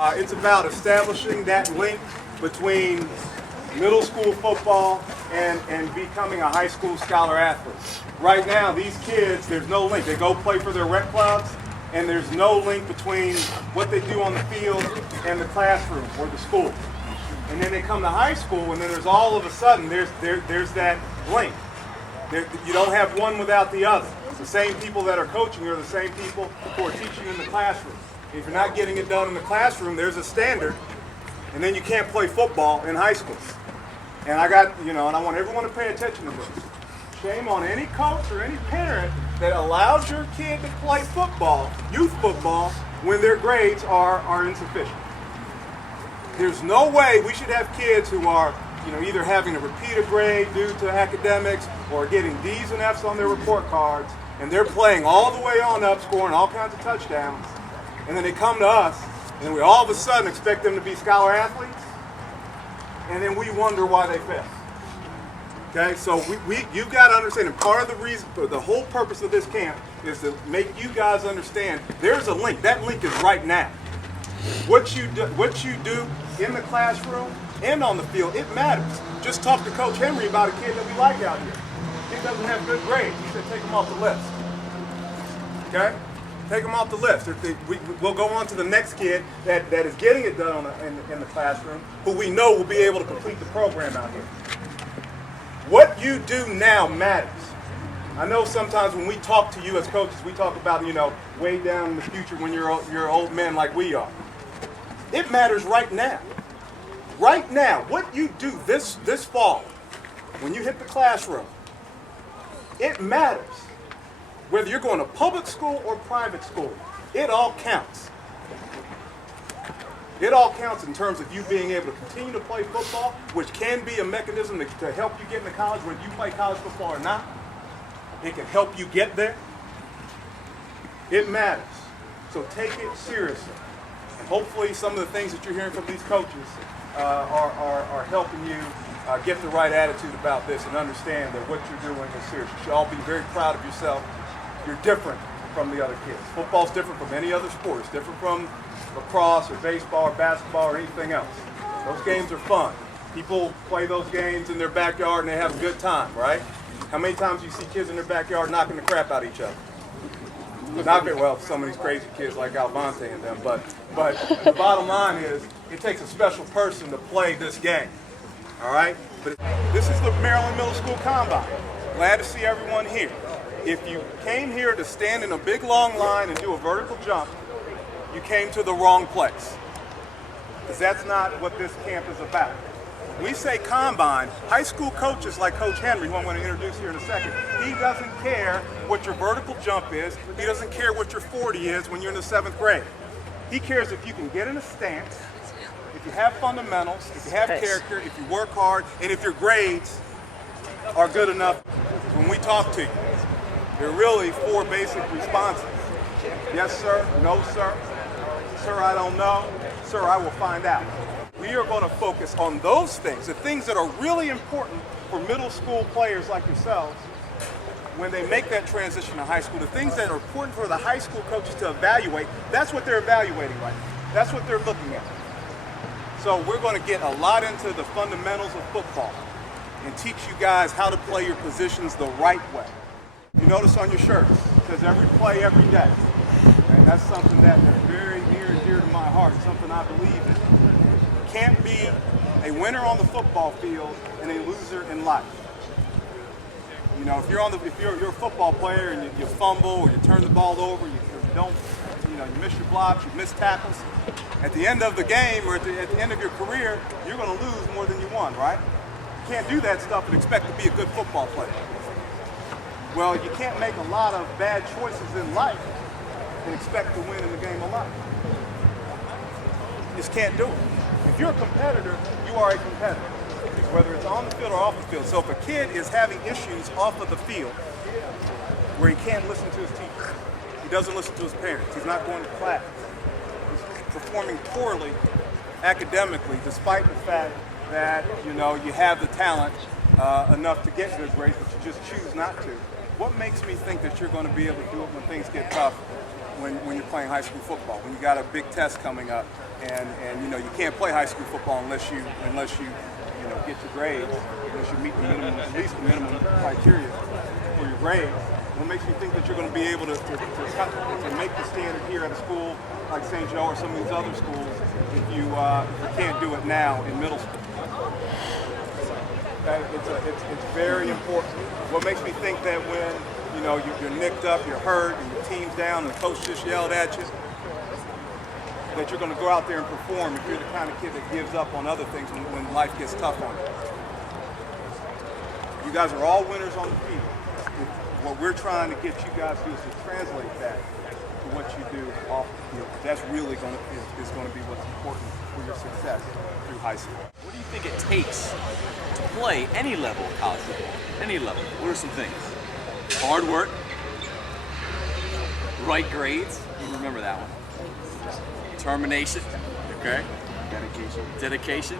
It's about establishing that link between middle school football and becoming a high school scholar athlete. Right now, these kids, there's no link. They go play for their rec clubs, and there's no link between what they do on the field and the classroom or the school. And then they come to high school, and then there's all of a sudden, there's that link. You don't have one without the other. The same people that are coaching you are the same people who are teaching in the classroom. If you're not getting it done in the classroom, there's a standard, and then you can't play football in high school. And and I want everyone to pay attention to this. Shame on any coach or any parent that allows your kid to play football, youth football, when their grades are insufficient. There's no way we should have kids who are either having to repeat a grade due to academics or getting D's and F's on their report cards, and they're playing all the way on up, scoring all kinds of touchdowns, and then they come to us, and we all of a sudden expect them to be scholar athletes, and then we wonder why they fail. Okay, so you've got to understand, and part of the reason, the whole purpose of this camp is to make you guys understand there's a link. That link is right now. What you do in the classroom and on the field, it matters. Just talk to Coach Henry about a kid that we like out here. He doesn't have good grades. He said take him off the list. Okay? Take him off the list. We'll go on to the next kid that is getting it done in the classroom, who we know will be able to complete the program out here. What you do now matters. I know sometimes when we talk to you as coaches, we talk about, way down in the future when you're old men like we are. It matters right now. Right now, what you do this fall, when you hit the classroom, it matters. Whether you're going to public school or private school, it all counts. It all counts in terms of you being able to continue to play football, which can be a mechanism to help you get into college, whether you play college football or not. It can help you get there. It matters. So take it seriously. And hopefully some of the things that you're hearing from these coaches are helping you get the right attitude about this and understand that what you're doing is serious. You should all be very proud of yourself. You're different from the other kids. Football's different from any other sport. It's different from lacrosse or baseball or basketball or anything else. Those games are fun. People play those games in their backyard and they have a good time, right? How many times do you see kids in their backyard knocking the crap out of each other? Not very well, some of these crazy kids like Alvante and them, but the bottom line is it takes a special person to play this game, all right? But this is the Maryland Middle School Combine. Glad to see everyone here. If you came here to stand in a big long line and do a vertical jump, you came to the wrong place, because that's not what this camp is about. We say combine, high school coaches like Coach Henry, who I'm going to introduce here in a second, he doesn't care what your vertical jump is. He doesn't care what your 40 is when you're in the 7th grade. He cares if you can get in a stance, if you have fundamentals, if you have character, if you work hard, and if your grades are good enough. When we talk to you, there are really 4 basic responses. Yes, sir. No, sir. Sir, I don't know. Sir, I will find out. We are going to focus on those things, the things that are really important for middle school players like yourselves when they make that transition to high school. The things that are important for the high school coaches to evaluate, that's what they're evaluating right now. That's what they're looking at. So we're going to get a lot into the fundamentals of football and teach you guys how to play your positions the right way. You notice on your shirt, it says every play, every day. And that's something that is very near and dear to my heart, something I believe in. Can't be a winner on the football field and a loser in life. If you're a football player and you fumble or you turn the ball over, you miss your blocks, you miss tackles. At the end of the game or at the end of your career, you're going to lose more than you won, right? You can't do that stuff and expect to be a good football player. Well, you can't make a lot of bad choices in life and expect to win in the game of life. You just can't do it. If you're a competitor, you are a competitor, whether it's on the field or off the field. So if a kid is having issues off of the field where he can't listen to his teacher, he doesn't listen to his parents, he's not going to class, he's performing poorly academically despite the fact that you have the talent enough to get good grades, but you just choose not to, What makes me think that you're going to be able to do it when things get tough, when you're playing high school football, when you got a big test coming up, and you know you can't play high school football unless you get your grades, unless you meet the minimum, at least the minimum criteria for your grades. What makes me think that you're going to be able to make the standard here at a school like St. Joe or some of these other schools if you can't do it now in middle school? Okay? It's very important. What makes me think that when you're nicked up, you're hurt, and your team's down, and the coach just yelled at you, that you're going to go out there and perform if you're the kind of kid that gives up on other things when life gets tough on you. You guys are all winners on the field. What we're trying to get you guys to do is to translate that to what you do off the field. That's really going to be what's important for your success through high school. What do you think it takes to play any level of college football? Any level. What are some things? Hard work, right grades. You remember that one. Determination. Okay. Dedication.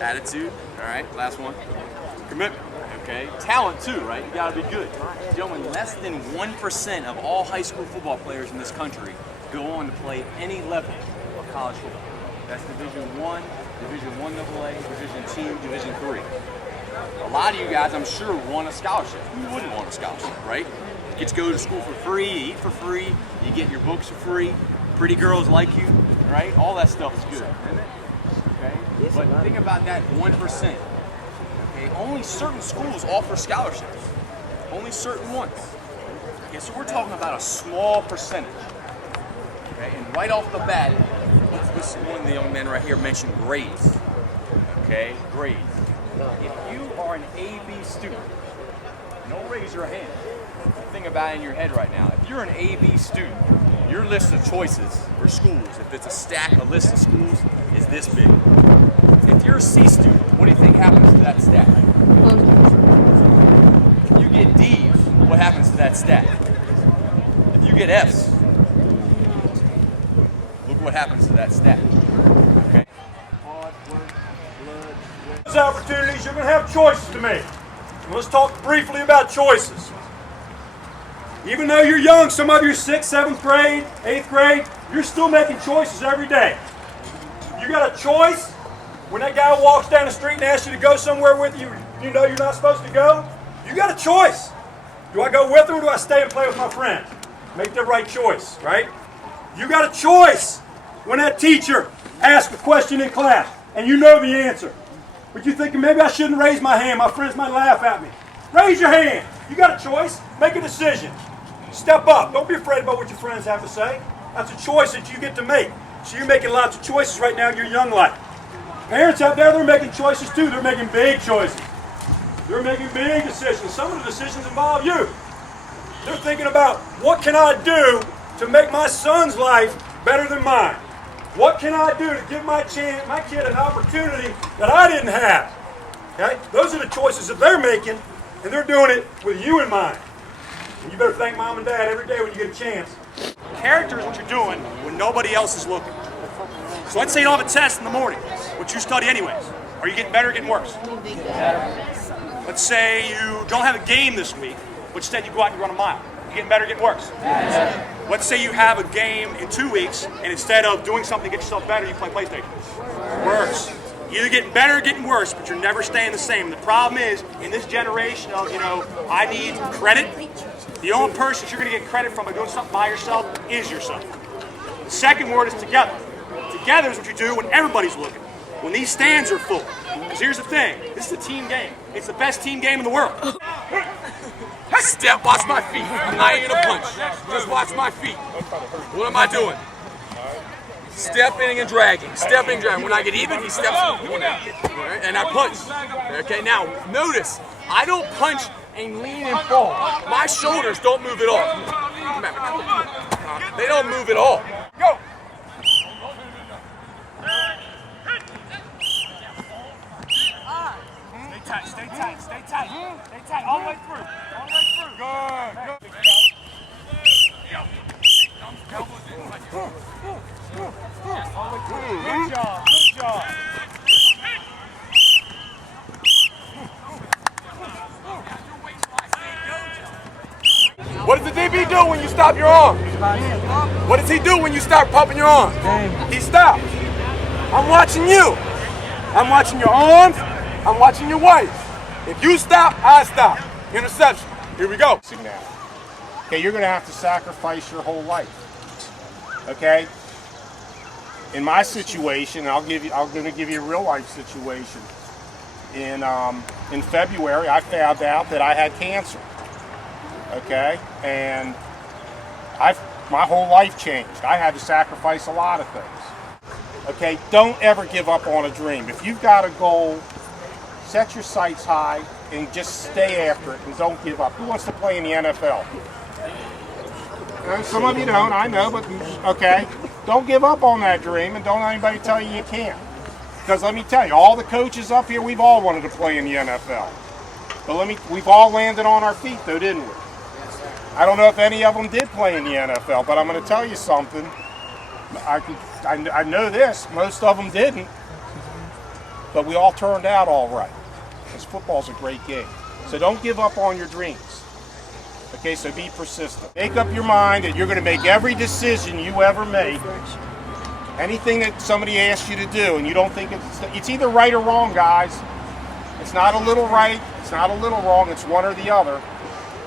Attitude. All right. Last one. Commitment. Okay. Talent too, right? You got to be good. Gentlemen, less than 1% of all high school football players in this country go on to play any level of college football. That's Division I, Division I AA, Division II, Division III. A lot of you guys, I'm sure, want a scholarship. Who wouldn't want a scholarship, right? You get to go to school for free, you eat for free, you get your books for free, pretty girls like you, right? All that stuff is good, isn't it? Okay? But think about that 1%. Okay? Only certain schools offer scholarships. Only certain ones. Okay, so we're talking about a small percentage. Okay? And right off the bat, this one of the young men right here mentioned grades. Okay? Grades. If you are an AB student, don't raise your hand. Think about it in your head right now. If you're an AB student, your list of choices for schools, if it's a list of schools, is this big. If you're a C student, what do you think happens to that stack? If you get D's, what happens to that stack? If you get F's, look what happens to that stack. Okay? Hard work, blood, sweat. Those opportunities, you're going to have choices to make. Let's talk briefly about choices. Even though you're young, some of you are 6th, 7th grade, 8th grade, you're still making choices every day. You got a choice when that guy walks down the street and asks you to go somewhere with you, you know you're not supposed to go. You got a choice. Do I go with him or do I stay and play with my friends? Make the right choice, right? You got a choice when that teacher asks a question in class and you know the answer. But you're thinking, maybe I shouldn't raise my hand. My friends might laugh at me. Raise your hand. You got a choice. Make a decision. Step up. Don't be afraid about what your friends have to say. That's a choice that you get to make. So you're making lots of choices right now in your young life. Parents out there, they're making choices too. They're making big choices. They're making big decisions. Some of the decisions involve you. They're thinking about, what can I do to make my son's life better than mine? What can I do to give my kid an opportunity that I didn't have? Okay? Those are the choices that they're making, and they're doing it with you in mind. And you better thank mom and dad every day when you get a chance. Character is what you're doing when nobody else is looking. So let's say you don't have a test in the morning, which you study anyways. Are you getting better or getting worse? Let's say you don't have a game this week, but instead you go out and you run a mile. You getting better or getting worse? Let's say you have a game in 2 weeks, and instead of doing something to get yourself better, you play PlayStation. Worse. You're either getting better or getting worse, but you're never staying the same. The problem is, in this generation of, I need credit, the only person you're going to get credit from by doing something by yourself is yourself. The second word is together. Together is what you do when everybody's looking. When these stands are full. Because here's the thing, this is a team game. It's the best team game in the world. Step, watch my feet. I'm not even gonna punch. Just watch my feet. What am I doing? Stepping and dragging. Stepping and dragging. When I get even, he steps. And I punch. Okay, now notice, I don't punch and lean and fall. My shoulders don't move at all. They don't move at all. Go! Stay tight, stay tight, all the way through, Good. Good job. do when you stop your arm? What does he do when you start pumping your arm? He stops. I'm watching you. I'm watching your arms. I'm watching your wife. If you stop, I stop. Interception. Here we go. Now. Okay, you're going to have to sacrifice your whole life. Okay? In my situation, I'm going to give you a real life situation. In February, I found out that I had cancer. Okay? And my whole life changed. I had to sacrifice a lot of things. Okay? Don't ever give up on a dream. If you've got a goal, set your sights high and just stay after it and don't give up. Who wants to play in the NFL? Some of you don't, I know, but okay. Don't give up on that dream and don't let anybody tell you you can't. Because let me tell you, all the coaches up here, we've all wanted to play in the NFL. But we've all landed on our feet though, didn't we? I don't know if any of them did play in the NFL, but I'm going to tell you something. I know this, most of them didn't. But we all turned out all right. Because football's a great game. So don't give up on your dreams. Okay, so be persistent. Make up your mind that you're going to make every decision you ever make. Anything that somebody asks you to do and you don't think it's either right or wrong, guys. It's not a little right, it's not a little wrong, it's one or the other.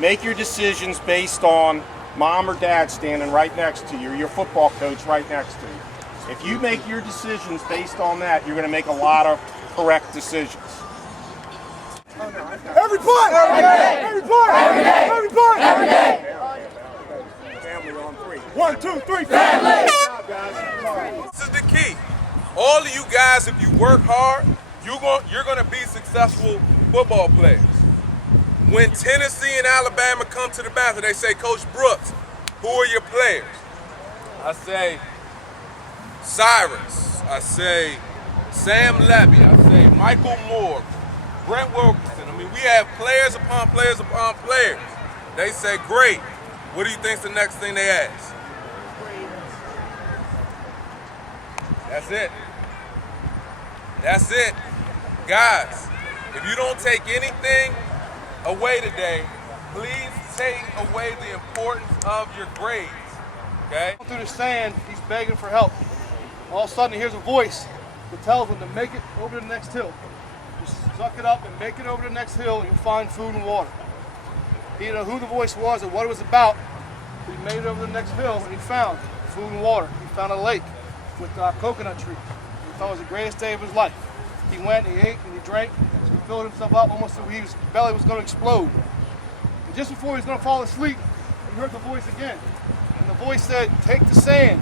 Make your decisions based on mom or dad standing right next to you, or your football coach right next to you. If you make your decisions based on that, you're going to make a lot of correct decisions. Every play! Every play! Every play! Every day! Family on three. 1, 2, 3, Family! This is the key. All of you guys, if you work hard, you're gonna be successful football players. When Tennessee and Alabama come to the bathroom, they say, Coach Brooks, who are your players? I say Cyrus. I say Sam Levy. I say Michael Moore, Brent Wilkinson. I mean, we have players upon players upon players. They say, great. What do you think's the next thing they ask? That's it. That's it. Guys, if you don't take anything away today, please take away the importance of your grades. Okay? Through the sand, he's begging for help. All of a sudden, he hears a voice that tells him to make it over the next hill. Just suck it up and make it over the next hill, and you'll find food and water. He didn't know who the voice was or what it was about. But he made it over the next hill, and he found food and water. He found a lake with a coconut tree. He thought it was the greatest day of his life. He went, he ate, and he drank. So he filled himself up almost so his belly was going to explode. And just before he was going to fall asleep, he heard the voice again. And the voice said, take the sand,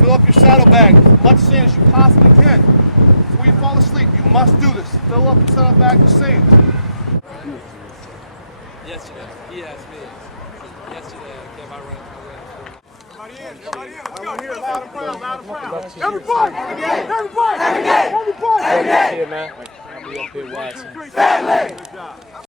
fill up your saddlebag, as much sand as you possibly can. Before you fall asleep, you must do this. Fill up your saddlebag with sand. Yesterday, he asked me. Yesterday, I came out running. Everybody in, let's go. Loud and proud, loud and proud. Every play! Every day! Every play! Every day! Every play! Every day! Yeah, man. I'll be up here watching. Family! Good job.